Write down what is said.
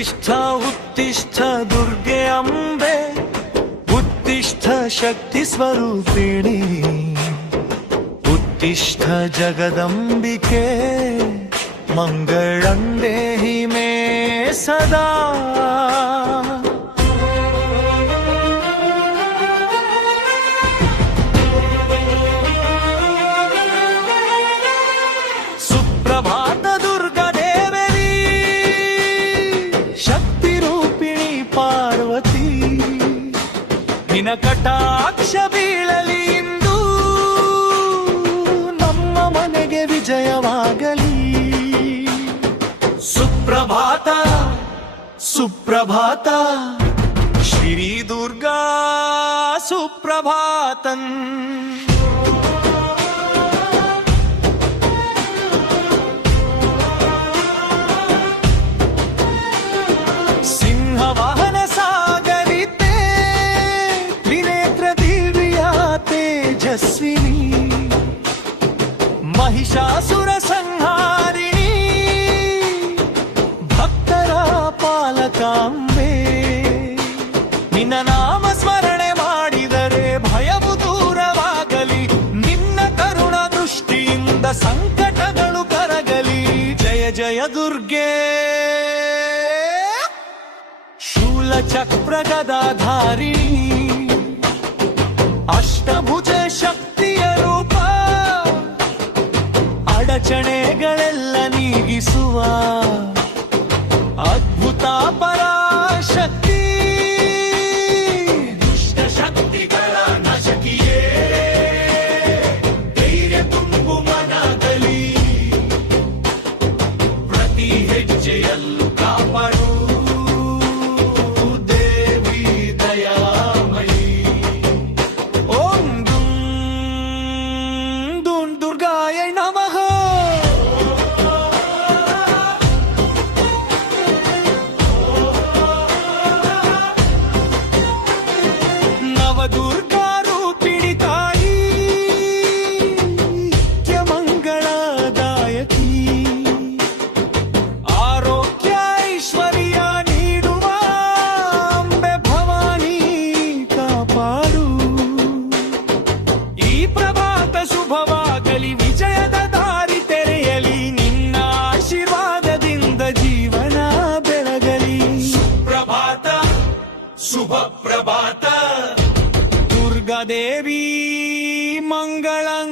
उत्तिष्ठ उत्तिष्ठ दुर्गे अम्बे उत्तिष्ठ शक्तिस्वरूपिणी उत्तिष्ठ जगदम्बिके मङ्गलं देहि मे सदा। सुप्रभात दुर्गा देवी शक्तिरूपिणी पार्वती निन कटाक्ष बीळली इंदु ನಮ್ಮ ಮನೆಗೆ ವಿಜಯವಾಗಲಿ। सुप्रभात सुप्रभात श्री दुर्गा सुप्रभातम्। सिंहवाहन सागरिते त्रिनेत्र दिव्या तेजस्विनी महिषासुर संहारिणी भक्ತರ ಪಾಲಕಾಂಬೆ ನಿನ್ನ ನಾಮ ಸ್ಮರಣೆ ಮಾಡಿದರೆ ಭಯವು ದೂರವಾಗಲಿ ನಿನ್ನ ಕರುಣ ದೃಷ್ಟಿಯಿಂದ ಸಂಕಟಗಳು ಕರಗಲಿ। ಜಯ ಜಯ ದುರ್ಗೆ ಶೂಲ ಚಕ್ರ ಗದಾಧಾರಿಣಿ ಅಷ್ಟಭುಜ ಶಕ್ತಿಯ ರೂಪ ಅಡಚಣೆಗಳೆಲ್ಲ ನೀಗಿಸುವ ಅದ್ಭುತ ಪರಾಶಕ್ತಿ ದುಷ್ಟ ಶಕ್ತಿಗಳ ನಾಶಕಿಯೇ ಧೈರ್ಯ ತುಂಬು ಮನದಲ್ಲಿ ಪ್ರತಿ ಹೆಜ್ಜೆಯಲ್ಲೂ ಕಾಪಾಡು ದೇವಿ ದಯಾಮಯಿ। ಓಂ ದುಂ ದುರ್ಗಾಯ ನಮಃ। दुर्गा रूपिणी ताई नित्य मंगलदायकी आरोग्य ऐश्वर्य ನೀಡುವ ಅಂಬೆ ಭವಾನಿ ಕಾಪಾಡು। ಈ ಪ್ರಭಾತ ಶುಭವಾಗಲಿ ವಿಜಯದ ದಾರಿ ತೆರೆಯಲಿ ನಿನ್ನ ಆಶೀರ್ವಾದದಿಂದ ಜೀವನ ಬೆಳಗಲಿ। ಸುಪ್ರಭಾತ ಶುಭ ಪ್ರಭಾತ दुर्गा देवी मंगलं।